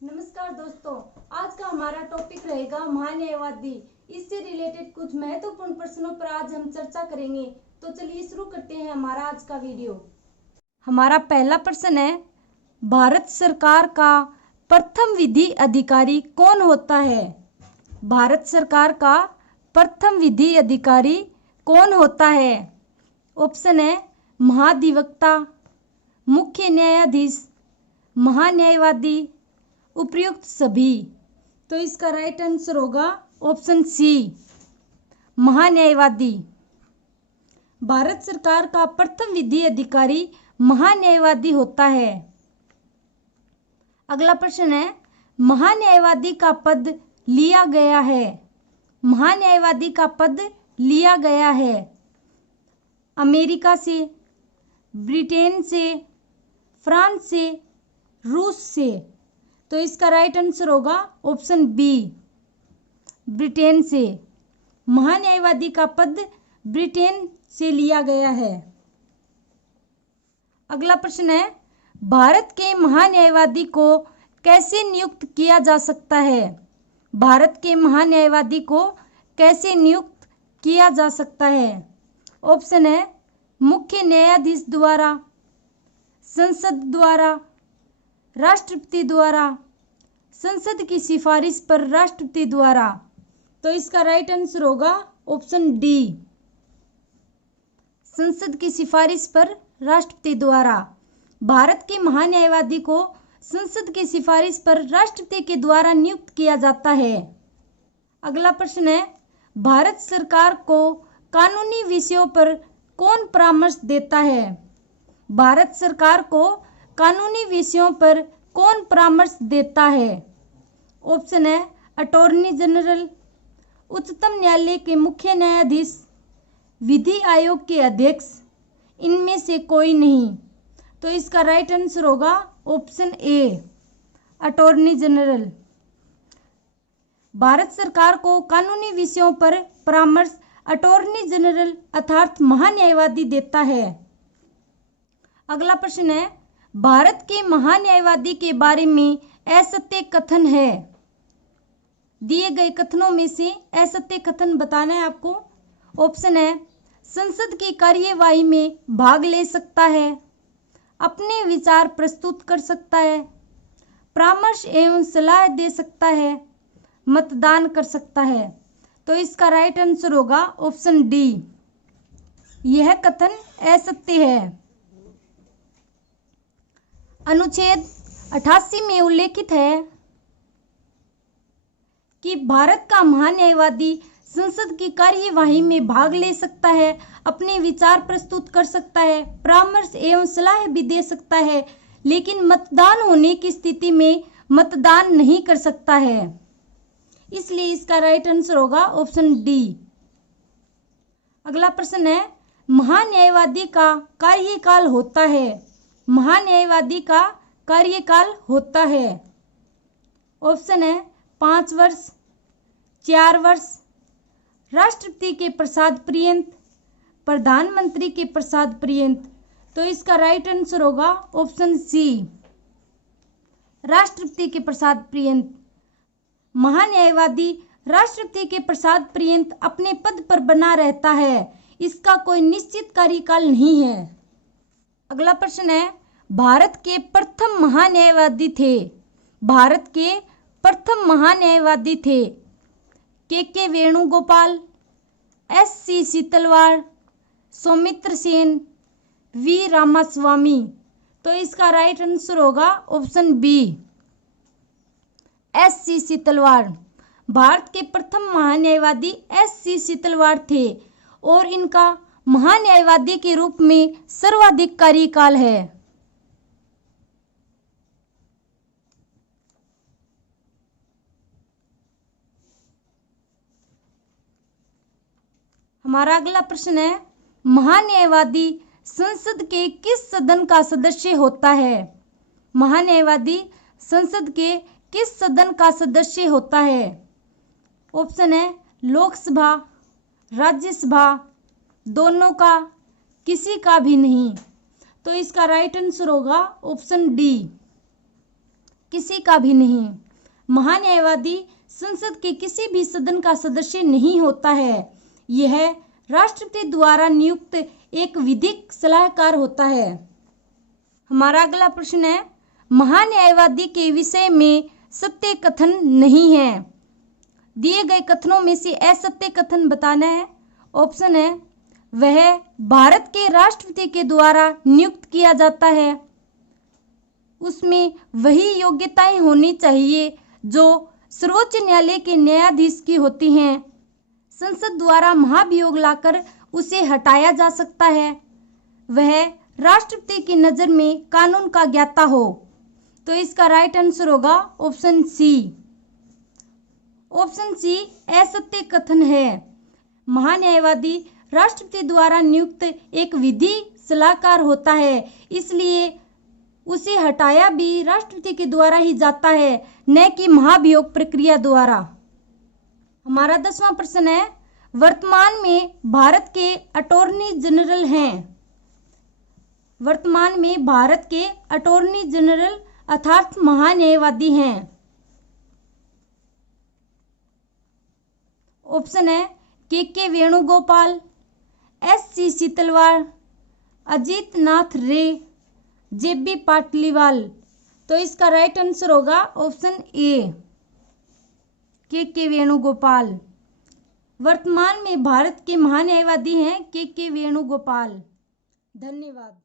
नमस्कार दोस्तों, आज का हमारा टॉपिक रहेगा महान्यायवादी। इससे रिलेटेड कुछ महत्वपूर्ण प्रश्नों पर आज हम चर्चा करेंगे। तो चलिए शुरू करते हैं हमारा आज का वीडियो। हमारा पहला प्रश्न है, भारत सरकार का प्रथम विधि अधिकारी कौन होता है? भारत सरकार का प्रथम विधि अधिकारी कौन होता है? ऑप्शन है महाधिवक्ता, मुख्य न्यायाधीश, महान्यायवादी, उपयुक्त सभी। तो इसका राइट आंसर होगा ऑप्शन सी, महान्यायवादी। भारत सरकार का प्रथम विधि अधिकारी महान्यायवादी होता है। अगला प्रश्न है, महान्यायवादी का पद लिया गया है। महान्यायवादी का पद लिया गया है अमेरिका से, ब्रिटेन से, फ्रांस से, रूस से। तो इसका राइट आंसर होगा ऑप्शन बी, ब्रिटेन से। महान्यायवादी का पद ब्रिटेन से लिया गया है। अगला प्रश्न है, भारत के महान्यायवादी को कैसे नियुक्त किया जा सकता है? भारत के महान्यायवादी को कैसे नियुक्त किया जा सकता है? ऑप्शन है मुख्य न्यायाधीश द्वारा, संसद द्वारा, राष्ट्रपति द्वारा, संसद की सिफारिश पर राष्ट्रपति द्वारा। तो इसका राइट आंसर होगा ऑप्शन डी, संसद की सिफारिश पर राष्ट्रपति द्वारा। भारत के महान्यायवादी को संसद की सिफारिश पर राष्ट्रपति के द्वारा नियुक्त किया जाता है। अगला प्रश्न है, भारत सरकार को कानूनी विषयों पर कौन परामर्श देता है? भारत सरकार को कानूनी विषयों पर कौन परामर्श देता है? ऑप्शन है अटॉर्नी जनरल, उच्चतम न्यायालय के मुख्य न्यायाधीश, विधि आयोग के अध्यक्ष, इनमें से कोई नहीं। तो इसका राइट आंसर होगा option A, attorney general. Bharat सरकार को कानूनी विषयों पर परामर्श अटॉर्नी जनरल अर्थात महान्यायवादी देता है। अगला प्रश्न है, भारत के महान्यायवादी के बारे में असत्य कथन है। दिए गए कथनों में से असत्य कथन बताना है आपको। ऑप्शन है संसद की कार्यवाही में भाग ले सकता है, अपने विचार प्रस्तुत कर सकता है, परामर्श एवं सलाह दे सकता है, मतदान कर सकता है। तो इसका राइट आंसर होगा ऑप्शन डी, यह कथन असत्य है। अनुच्छेद 88 में उल्लेखित है कि भारत का महान्यायवादी संसद की कार्यवाही में भाग ले सकता है, अपने विचार प्रस्तुत कर सकता है, परामर्श एवं सलाह भी दे सकता है, लेकिन मतदान होने की स्थिति में मतदान नहीं कर सकता है। इसलिए इसका राइट आंसर होगा ऑप्शन डी। अगला प्रश्न है, महान्यायवादी का कार्यकाल होता है। महान्यायवादी का कार्यकाल होता है। ऑप्शन है 5 वर्ष, 4 वर्ष, राष्ट्रपति के प्रसाद पर्यंत, प्रधानमंत्री के प्रसाद पर्यंत। तो इसका राइट आंसर होगा ऑप्शन सी, राष्ट्रपति के प्रसाद पर्यंत। महान्यायवादी राष्ट्रपति के प्रसाद पर्यंत अपने पद पर बना रहता है, इसका कोई निश्चित कार्यकाल नहीं है। अगला प्रश्न है, भारत के प्रथम महान्यायवादी थे। भारत के प्रथम महान्यायवादी थे K Venugopal, S C. Setalvad, Soumitra Sen, V Ramaswamy. तो इसका राइट आंसर होगा option B, S C. Setalvad. Bharat के प्रथम महान्यायवादी एस.सी. सीतलवाड़ थे और इनका महान्यायवादी के रूप में सर्वाधिक कार्यकाल है। हमारा अगला प्रश्न है, महान्यायवादी संसद के किस सदन का सदस्य होता है? महान्यायवादी संसद के किस सदन का सदस्य होता है? ऑप्शन है लोकसभा, राज्यसभा, दोनों का, किसी का भी नहीं। तो इसका राइट आंसर होगा ऑप्शन डी, किसी का भी नहीं। महान्यायवादी संसद के किसी भी सदन का सदस्य नहीं होता है। यह राष्ट्रपति द्वारा नियुक्त एक विधिक सलाहकार होता है। हमारा अगला प्रश्न है, महान्यायवादी के विषय में सत्य कथन नहीं है। दिए गए कथनों में से असत्य कथन बताना है। ऑप्शन है, वह भारत के राष्ट्रपति के द्वारा नियुक्त किया जाता है। उसमें वही योग्यताएं होनी चाहिए जो सर्वोच्च न्यायालय के न्यायाधीश की होती हैं। संसद द्वारा महाभियोग लाकर उसे हटाया जा सकता है। वह राष्ट्रपति की नज़र में कानून का ज्ञाता हो। तो इसका राइट आंसर होगा ऑप्शन सी। ऑप्शन सी असत्य कथन है। महान्यायवादी राष्ट्रपति द्वारा नियुक्त एक विधि सलाहकार होता है, इसलिए उसे हटाया भी राष्ट्रपति के द्वारा ही जाता है, न कि महाभियोग प्रक्रिया द्वारा। हमारा 10वां प्रश्न है, वर्तमान में भारत के अटॉर्नी जनरल हैं। वर्तमान में भारत के अटॉर्नी जनरल अर्थात महान्यायवादी हैं। ऑप्शन है, के वेणुगोपाल, एस.सी. सीतलवाड़, अजीत नाथ रे, जे.बी. पाटलीवाल। तो इसका राइट आंसर होगा ऑप्शन ए, के वेणुगोपाल। वर्तमान में भारत के महान्यायवादी हैं के वेणुगोपाल। धन्यवाद।